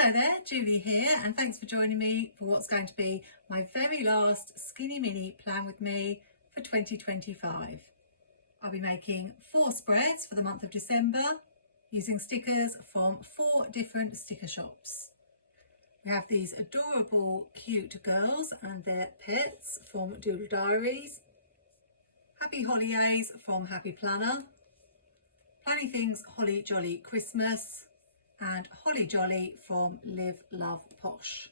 Hello there, Julie here, and thanks for joining me for what's going to be my very last Skinny Mini Plan with me for 2025. I'll be making 4 spreads for the month of December using stickers from 4 different sticker shops. We have these adorable cute girls and their pets from Doodle Diaries, Happy Holi-yays from Happy Planner, Planything's Holly Jolly Christmas, and Holly Jolly from Love Posh.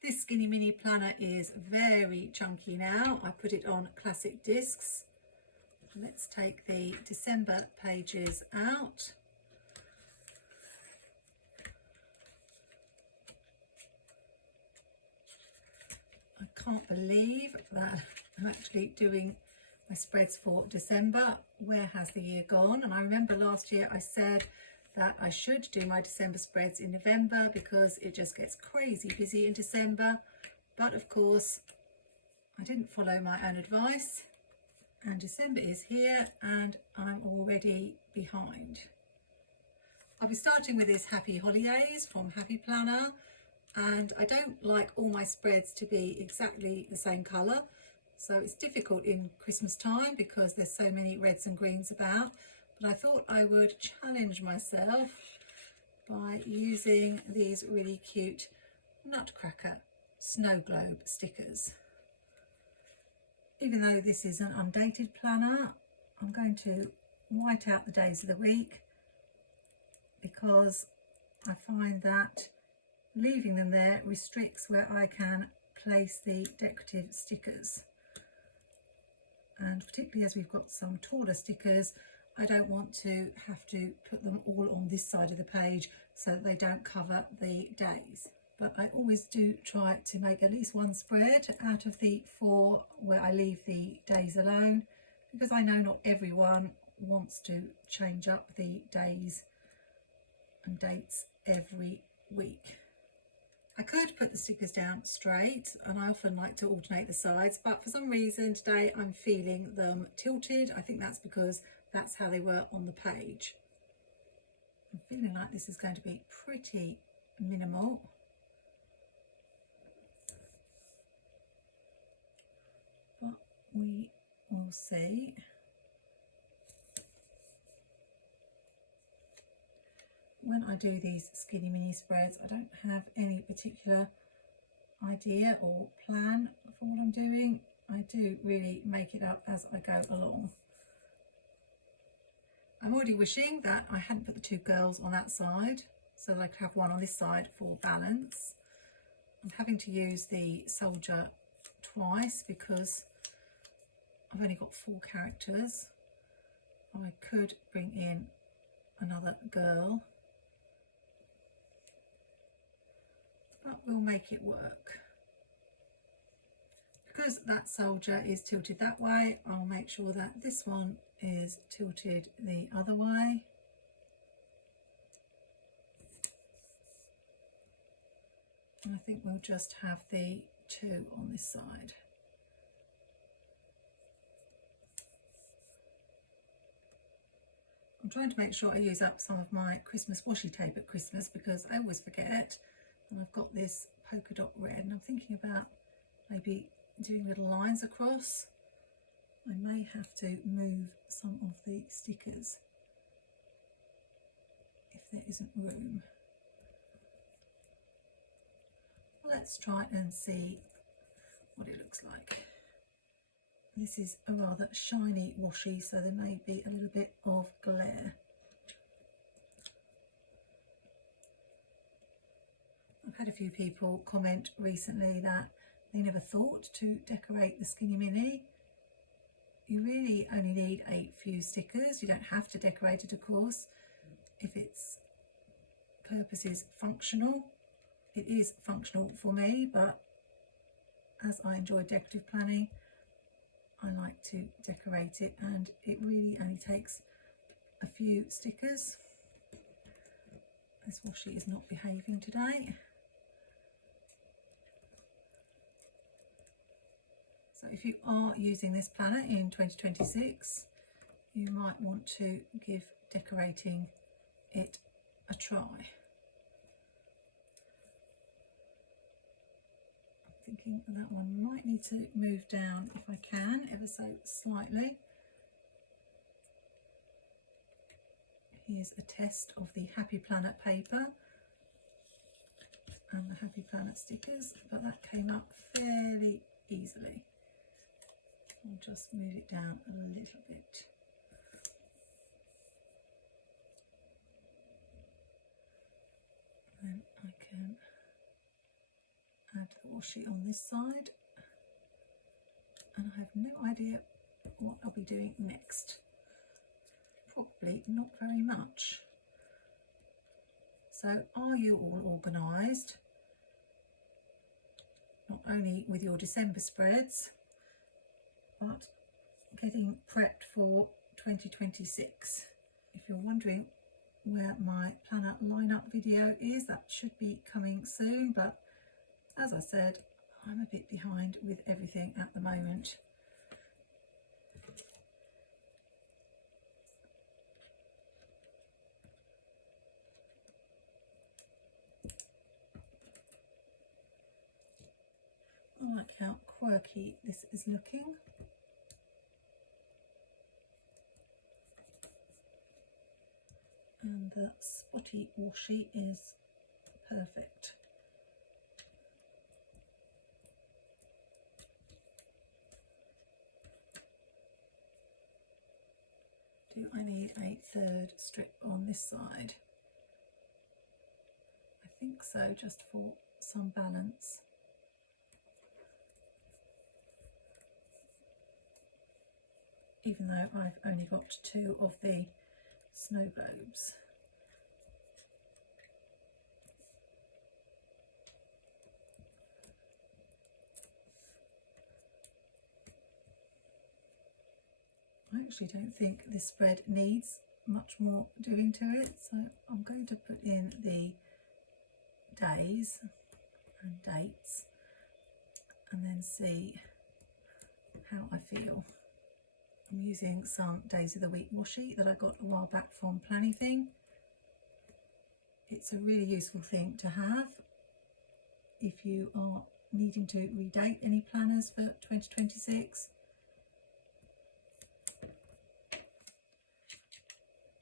This Skinny Mini planner is very chunky now. I put it on classic discs. Let's take the December pages out. I can't believe that I'm actually doing my spreads for December. Where has the year gone? And I remember last year I said that I should do my December spreads in November because it just gets crazy busy in December. But of course, I didn't follow my own advice, and December is here and I'm already behind. I'll be starting with this Happy Holi-yays from Happy Planner, and I don't like all my spreads to be exactly the same colour, so it's difficult in Christmas time because there's so many reds and greens about. But I thought I would challenge myself by using these really cute Nutcracker snow globe stickers. Even though this is an undated planner, I'm going to white out the days of the week because I find that leaving them there restricts where I can place the decorative stickers. And particularly as we've got some taller stickers, I don't want to have to put them all on this side of the page so that they don't cover the days. But I always do try to make at least one spread out of the 4 where I leave the days alone, because I know not everyone wants to change up the days and dates every week. I could put the stickers down straight, and I often like to alternate the sides, but for some reason today I'm feeling them tilted. I think that's because that's how they were on the page. I'm feeling like this is going to be pretty minimal. But we will see. When I do these Skinny Mini spreads, I don't have any particular idea or plan for what I'm doing. I do really make it up as I go along. I'm already wishing that I hadn't put the 2 girls on that side so that I could have one on this side for balance. I'm having to use the soldier twice because I've only got 4 characters. I could bring in another girl, but we'll make it work. Because that soldier is tilted that way, I'll make sure that this one is tilted the other way. And I think we'll just have the 2 on this side. I'm trying to make sure I use up some of my Christmas washi tape at Christmas because I always forget. And I've got this polka dot red, and I'm thinking about maybe doing little lines across. I may have to move some of the stickers if there isn't room. Let's try and see what it looks like. This is a rather shiny washi, so there may be a little bit of glare. I've had a few people comment recently that they never thought to decorate the Skinny Mini. You really only need a few stickers. You don't have to decorate it, of course, if its purpose is functional. It is functional for me, but as I enjoy decorative planning, I like to decorate it, and it really only takes a few stickers. This washi is not behaving today. So if you are using this planner in 2026, you might want to give decorating it a try. thinking that one might need to move down if I can, ever so slightly. Here's a test of the Happy Planet paper and the Happy Planet stickers, but that came up fairly easily. I'll just move it down a little bit. Then I can add the washi on this side, and I have no idea what I'll be doing next. Probably not very much. So are you all organised? Not only with your December spreads, but getting prepped for 2026. If you're wondering where my planner lineup video is, that should be coming soon, but as I said, I'm a bit behind with everything at the moment. I like how quirky this is looking. And the spotty washi is perfect. Do I need a third strip on this side? I think so, just for some balance. Even though I've only got 2 of the snow globes. I actually don't think this spread needs much more doing to it, so I'm going to put in the days and dates and then see how I feel. I'm using some days of the week washi that I got a while back from Planything. It's a really useful thing to have if you are needing to redate any planners for 2026.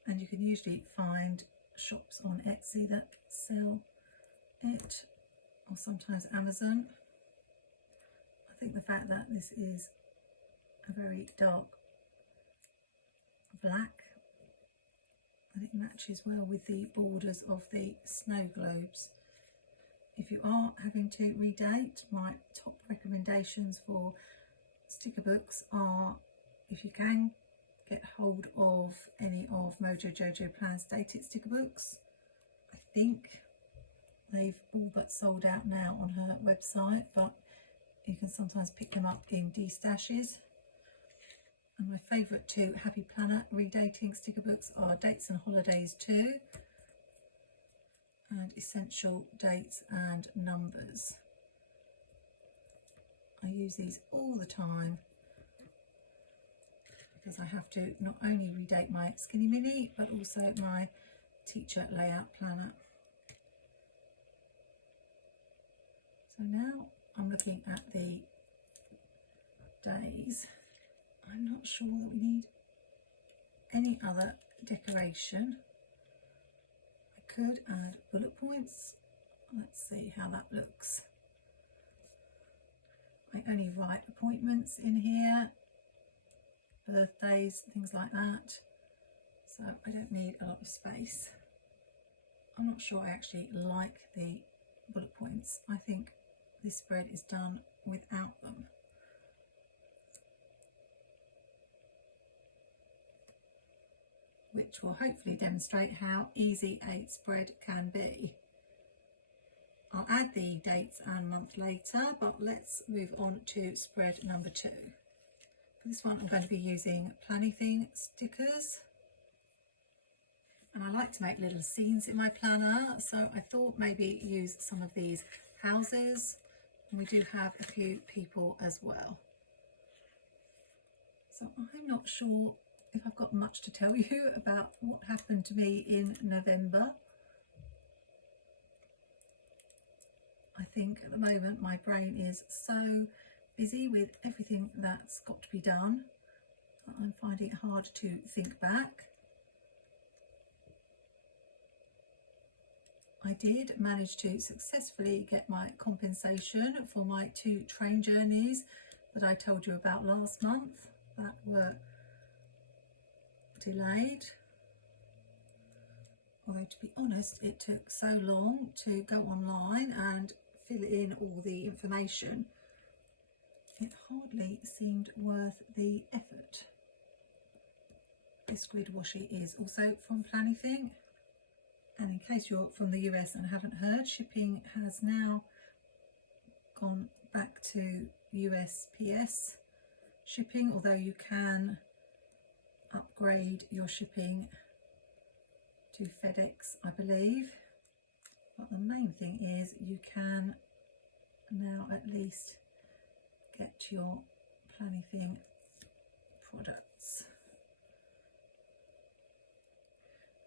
And you can usually find shops on Etsy that sell it, or sometimes Amazon. I think the fact that this is a very dark black, and it matches well with the borders of the snow globes. If you are having to redate, my top recommendations for sticker books are, if you can, get hold of any of MojoJojoPlans dated sticker books. I think they've all but sold out now on her website, but you can sometimes pick them up in D-stashes. And my favourite 2 Happy Planner redating sticker books are Dates and Holidays 2 and Essential Dates and Numbers. I use these all the time because I have to not only redate my Skinny Mini but also my teacher layout planner. So now I'm looking at the days. I'm not sure that we need any other decoration. I could add bullet points. Let's see how that looks. I only write appointments in here, birthdays, things like that, so I don't need a lot of space. I'm not sure I actually like the bullet points. I think this spread is done without them. Which will hopefully demonstrate how easy a spread can be. I'll add the dates and month later, but let's move on to spread number 2. For this one I'm going to be using Planything stickers. And I like to make little scenes in my planner, so I thought maybe use some of these houses. And we do have a few people as well. So I'm not sure if I've got much to tell you about what happened to me in November. I think at the moment my brain is so busy with everything that's got to be done that I'm finding it hard to think back. I did manage to successfully get my compensation for my 2 train journeys that I told you about last month that were delayed. Although, to be honest, it took so long to go online and fill in all the information, it hardly seemed worth the effort. This grid washi is also from Planything. And in case you're from the US and haven't heard, shipping has now gone back to USPS shipping, although you can upgrade your shipping to FedEx, I believe. But the main thing is you can now at least get your Planything products.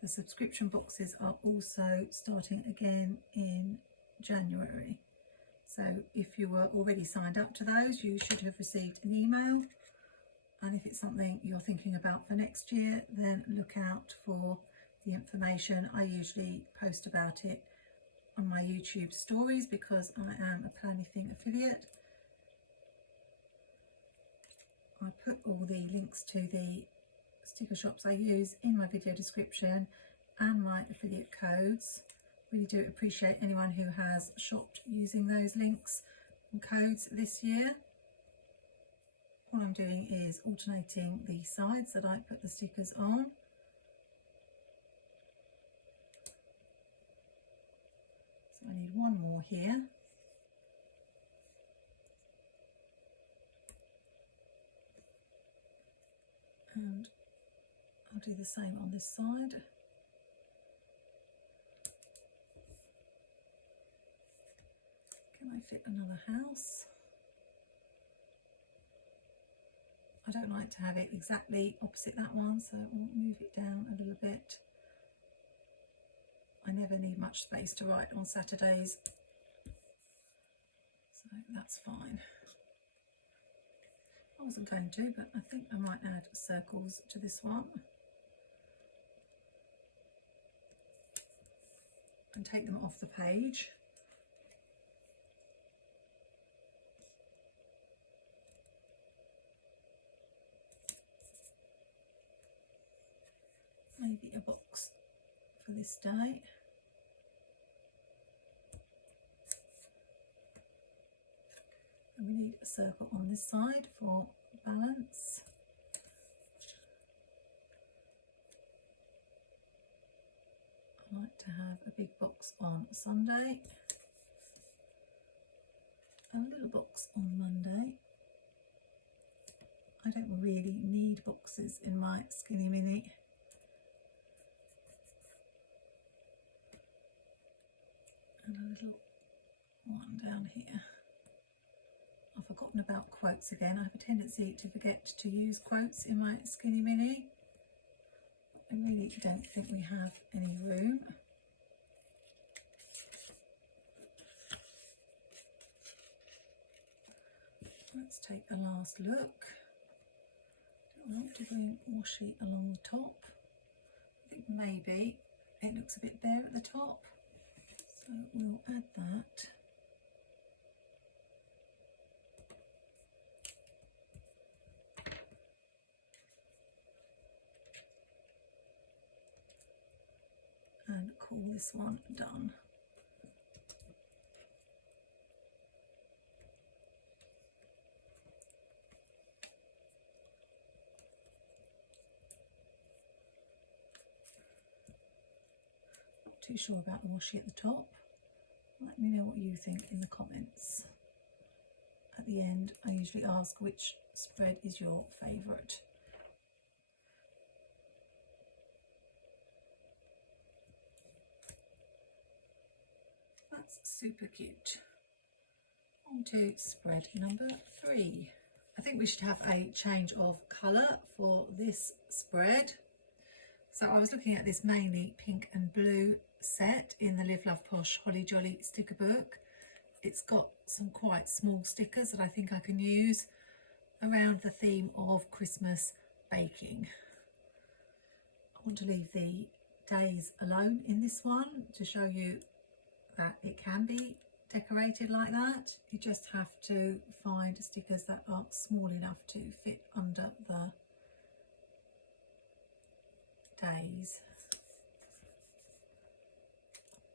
The subscription boxes are also starting again in January. So if you were already signed up to those, you should have received an email. And if it's something you're thinking about for next year, then look out for the information. I usually post about it on my YouTube stories because I am a Planything affiliate. I put all the links to the sticker shops I use in my video description and my affiliate codes. Really do appreciate anyone who has shopped using those links and codes this year. All I'm doing is alternating the sides that I put the stickers on. So I need one more here. And I'll do the same on this side. Can I fit another house? I don't like to have it exactly opposite that one, so we'll move it down a little bit. I never need much space to write on Saturdays, so that's fine. I wasn't going to, but I think I might add circles to this one and take them off the page. Maybe a box for this day. And we need a circle on this side for balance. I like to have a big box on Sunday, a little box on Monday. I don't really need boxes in my Skinny Mini. And a little one down here. I've forgotten about quotes again. I have a tendency to forget to use quotes in my Skinny Mini. I really don't think we have any room. Let's take a last look. Don't want to bring washi along the top. I think maybe it looks a bit bare at the top, so we'll add that. And call this one done. Not too sure about the washi at the top. Let me know what you think in the comments. At the end, I usually ask which spread is your favourite. That's super cute. On to spread number 3. I think we should have a change of colour for this spread. So I was looking at this mainly pink and blue set in the Live Love Posh Holly Jolly sticker book, it's got some quite small stickers that I think I can use around the theme of Christmas baking. I want to leave the days alone in this one to show you that it can be decorated like that. You just have to find stickers that are small enough to fit under the days.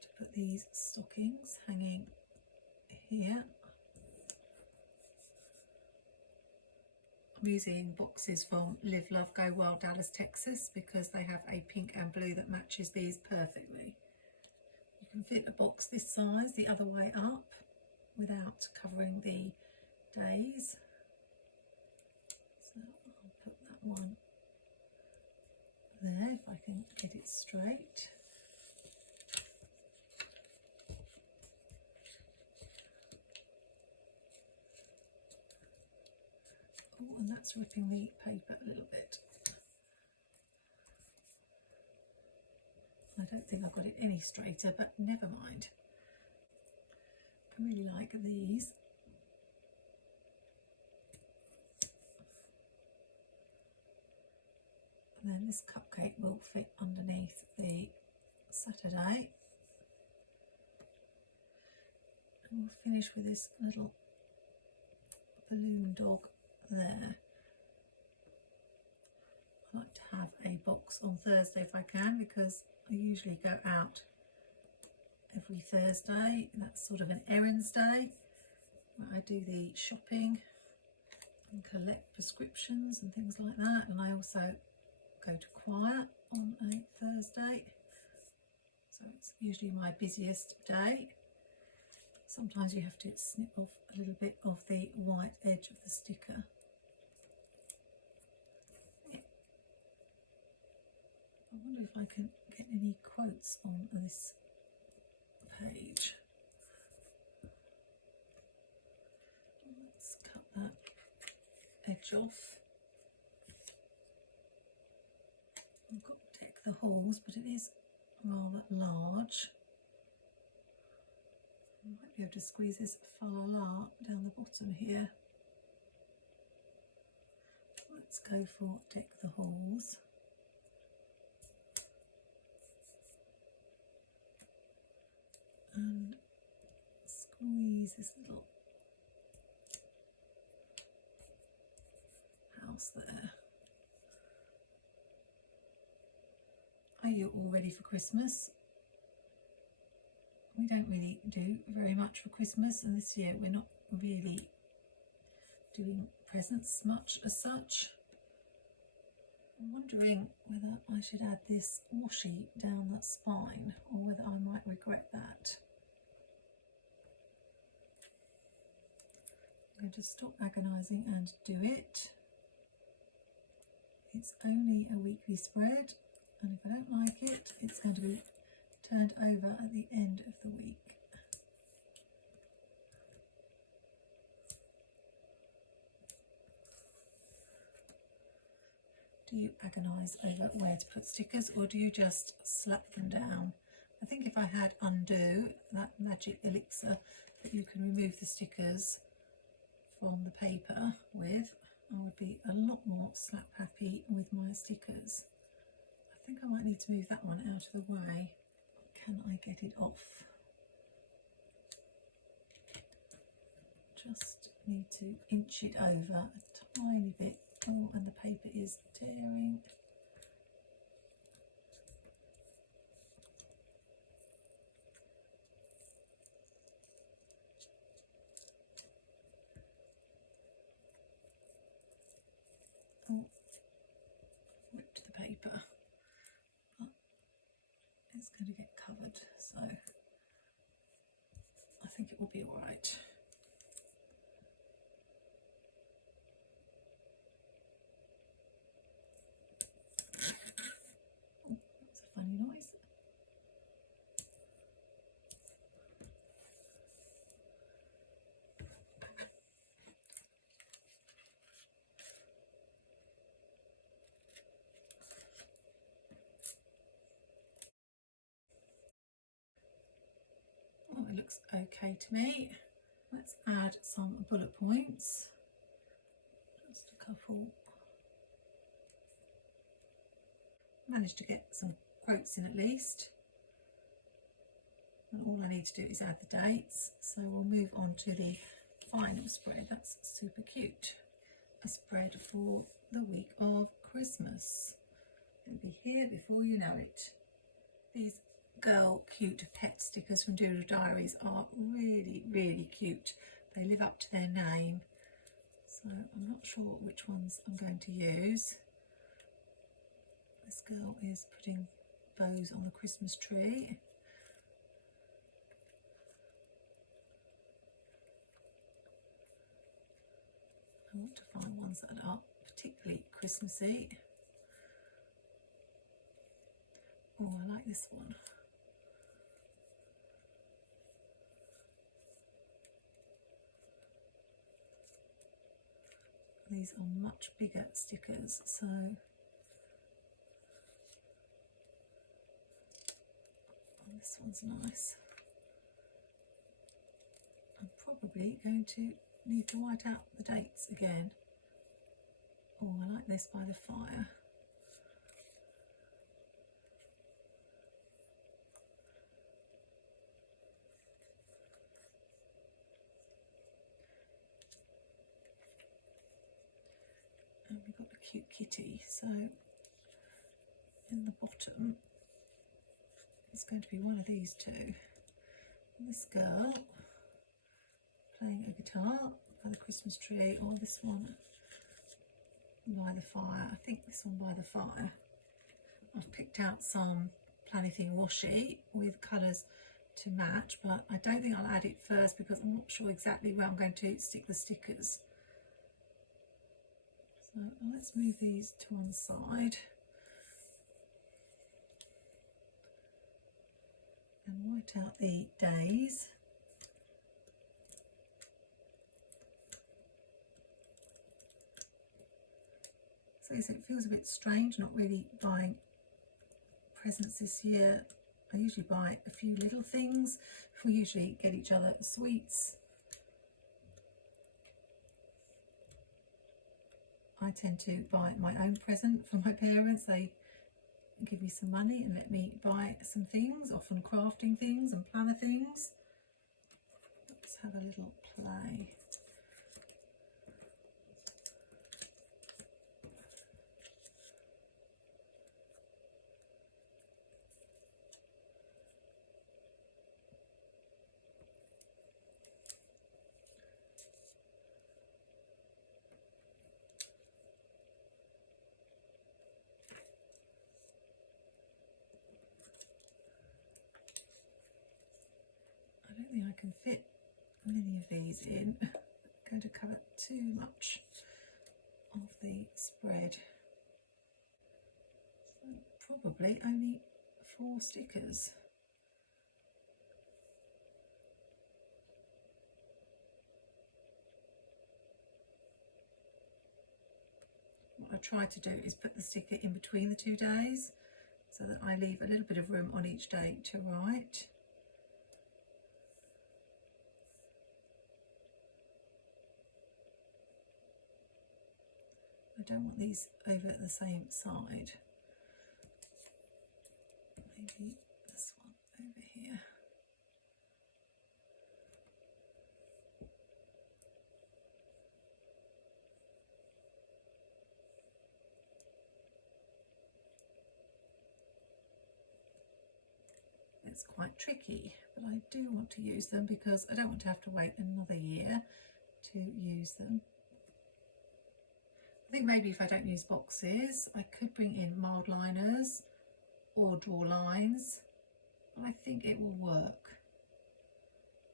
To put these stockings hanging here. I'm using boxes from Live, Love, Go Wild, Dallas, Texas, because they have a pink and blue that matches these perfectly. You can fit a box this size the other way up without covering the days. So I'll put that one there if I can get it straight. Oh, and that's ripping the paper a little bit. I don't think I've got it any straighter, but never mind. I really like these. And then this cupcake will fit underneath the Saturday. And we'll finish with this little balloon dog there. I like to have a box on Thursday if I can, because I usually go out every Thursday. That's sort of an errands day where I do the shopping and collect prescriptions and things like that, and I also go to choir on a Thursday, so it's usually my busiest day. Sometimes you have to snip off a little bit of the white edge of the sticker. I wonder if I can get any quotes on this page. Let's cut that edge off. I've got to deck the holes, but it is rather large. I might be able to squeeze this fa la la down the bottom here. Let's go for deck the holes. And squeeze this little house there. Are you all ready for Christmas? We don't really do very much for Christmas, and this year we're not really doing presents much as such. I'm wondering whether I should add this washi down that spine, or whether I might regret that. I'm going to stop agonising and do it. It's only a weekly spread, and if I don't like it, it's going to be turned over at the end of the week. Do you agonise over where to put stickers, or do you just slap them down? I think if I had undo, that magic elixir that you can remove the stickers from the paper with, I would be a lot more slap happy with my stickers. I think I might need to move that one out of the way. Can I get it off? Just need to inch it over a tiny bit. Oh, and the paper is tearing. Oh, ripped the paper. But it's going to get covered, so I think it will be all right. Funny noise. Oh, it looks okay to me. Let's add some bullet points, just a couple. Managed to get some quotes in at least, and all I need to do is add the dates. So we'll move on to the final spread. That's super cute. A spread for the week of Christmas. It'll be here before you know it. These girl cute pet stickers from Doodle Diaries are really, really cute. They live up to their name. So I'm not sure which ones I'm going to use. This girl is putting bows on the Christmas tree. I want to find ones that are particularly Christmassy. Oh, I like this one. These are much bigger stickers, so this one's nice. I'm probably going to need to white out the dates again. Oh, I like this by the fire. And we've got a cute kitty, so in the bottom it's going to be one of these two. This girl playing a guitar by the Christmas tree, or this one by the fire. I think this one by the fire. I've picked out some Planything washi with colours to match, but I don't think I'll add it first because I'm not sure exactly where I'm going to stick the stickers. So let's move these to one side and white out the days. So it feels a bit strange not really buying presents this year. I usually buy a few little things. We usually get each other sweets. I tend to buy my own present for my parents. They give me some money and let me buy some things, often crafting things and planner things. Let's have a little play. I don't think I can fit many of these in. I'm going to cover too much of the spread. So probably only 4 stickers. What I try to do is put the sticker in between the 2 days so that I leave a little bit of room on each day to write. I don't want these over the same side. Maybe this one over here. It's quite tricky, but I do want to use them because I don't want to have to wait another year to use them. I think maybe if I don't use boxes, I could bring in mild liners or draw lines, but I think it will work.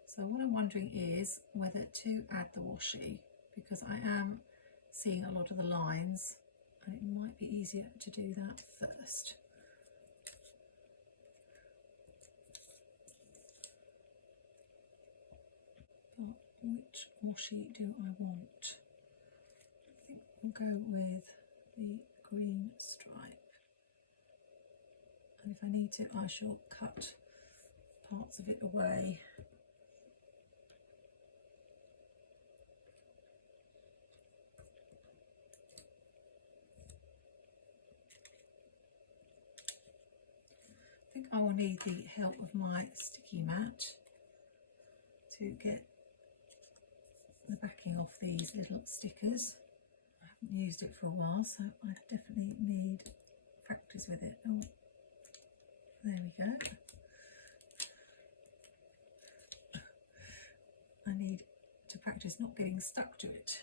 So what I'm wondering is whether to add the washi, because I am seeing a lot of the lines and it might be easier to do that first. But which washi do I want? I think we'll go with the green stripe. And if I need to, I shall cut parts of it away. need the help of my sticky mat to get the backing off these little stickers. I haven't used it for a while, so I definitely need practice with it. Oh, there we go. I need to practice not getting stuck to it.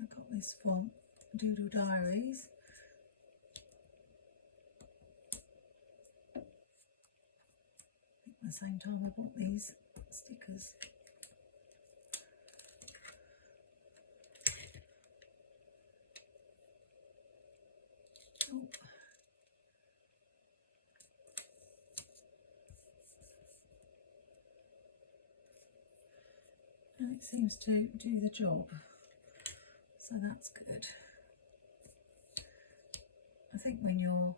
I got this from Doodle Diaries. At the same time I bought these stickers. Oh. And it seems to do the job, so that's good. I think when you're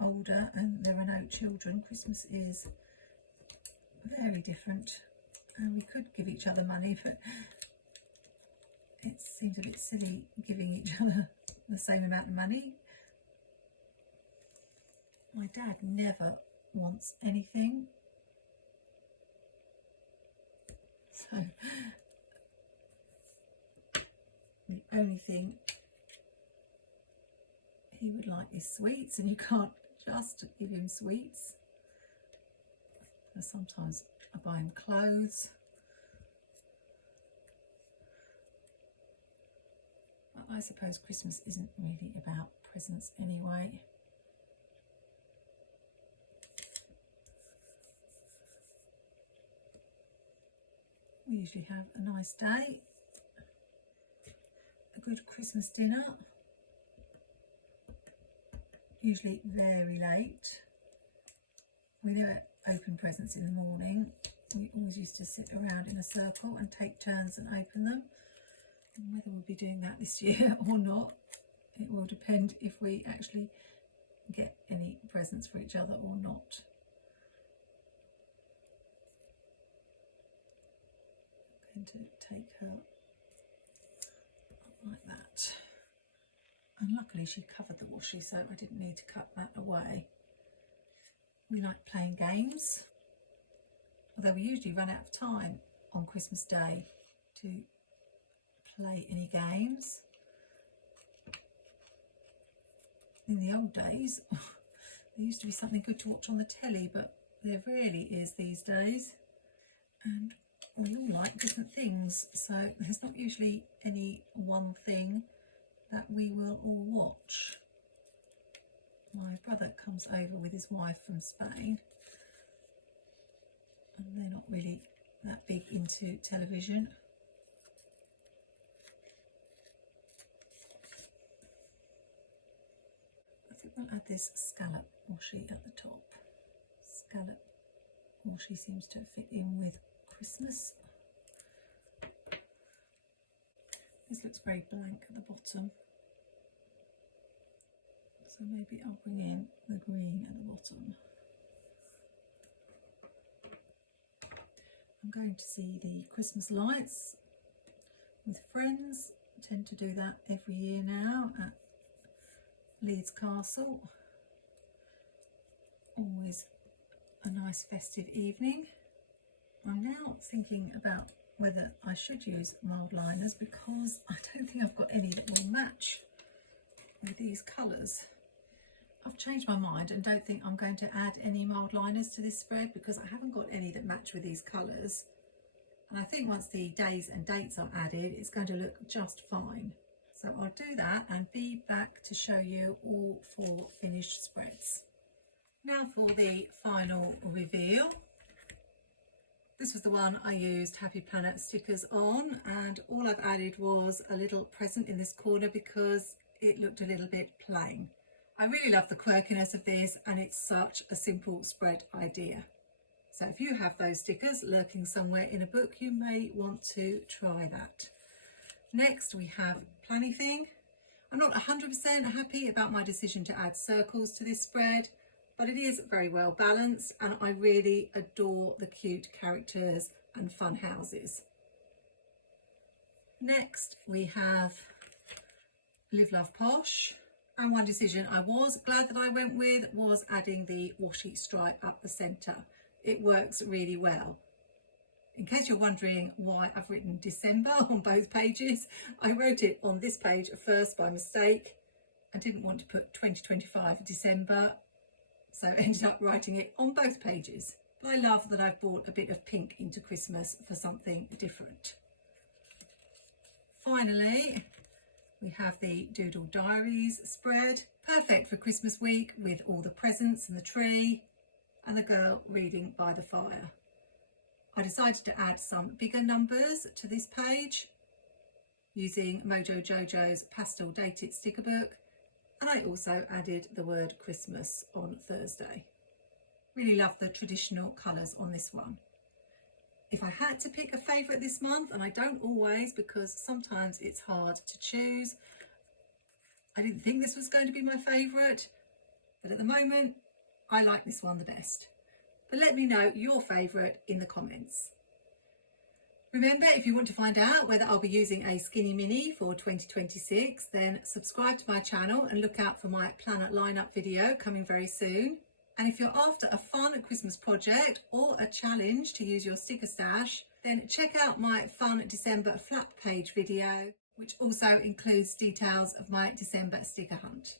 older and there are no children, Christmas is very different, and we could give each other money, but it seems a bit silly giving each other the same amount of money. My dad never wants anything, so the only thing he would like is sweets, and you can't just give him sweets. And sometimes I buy him clothes. But I suppose Christmas isn't really about presents anyway. We usually have a nice day, a good Christmas dinner, usually very late. We never open presents in the morning. We always used to sit around in a circle and take turns and open them. And whether we'll be doing that this year or not, it will depend if we actually get any presents for each other or not. I'm going to take her up like that. And luckily she covered the washi, so I didn't need to cut that away. We like playing games, although we usually run out of time on Christmas Day to play any games. In the old days, there used to be something good to watch on the telly, but there rarely is these days. And we all like different things, so there's not usually any one thing that we will all watch. My brother comes over with his wife from Spain, and they're not really that big into television. I think we'll add this scallop washi at the top. Scallop washi seems to fit in with Christmas. This looks very blank at the bottom, so maybe I'll bring in the green at the bottom. I'm going to see the Christmas lights with friends. I tend to do that every year now at Leeds Castle. Always a nice festive evening. I'm now thinking about whether I should use mild liners, because I don't think I've got any that will match with these colours. I've changed my mind and don't think I'm going to add any mild liners to this spread, because I haven't got any that match with these colours. And I think once the days and dates are added, it's going to look just fine. So I'll do that and be back to show you all 4 finished spreads. Now for the final reveal. This was the one I used Happy Planner stickers on, and all I've added was a little present in this corner because it looked a little bit plain. I really love the quirkiness of this, and it's such a simple spread idea. So if you have those stickers lurking somewhere in a book, you may want to try that. Next we have Planything. I'm not 100% happy about my decision to add circles to this spread, but it is very well balanced, and I really adore the cute characters and fun houses. Next we have Live Love Posh, and one decision I was glad that I went with was adding the washi stripe up the centre. It works really well. In case you're wondering why I've written December on both pages, I wrote it on this page first by mistake. I didn't want to put 2025 December, so I ended up writing it on both pages. But I love that I've brought a bit of pink into Christmas for something different. Finally, we have the Doodle Diaries spread, perfect for Christmas week with all the presents and the tree and the girl reading by the fire. I decided to add some bigger numbers to this page using MojoJojo's Pastel dated sticker book, and I also added the word Christmas on Thursday. Really love the traditional colours on this one. If I had to pick a favourite this month, and I don't always because sometimes it's hard to choose, I didn't think this was going to be my favourite, but at the moment I like this one the best. But let me know your favourite in the comments. Remember, if you want to find out whether I'll be using a skinny mini for 2026, then subscribe to my channel and look out for my planner lineup video coming very soon. And if you're after a fun Christmas project or a challenge to use your sticker stash, then check out my fun December flap page video, which also includes details of my December sticker hunt.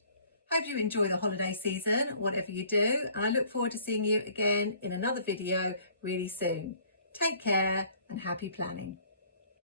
Hope you enjoy the holiday season, whatever you do, and I look forward to seeing you again in another video really soon. Take care and happy planning.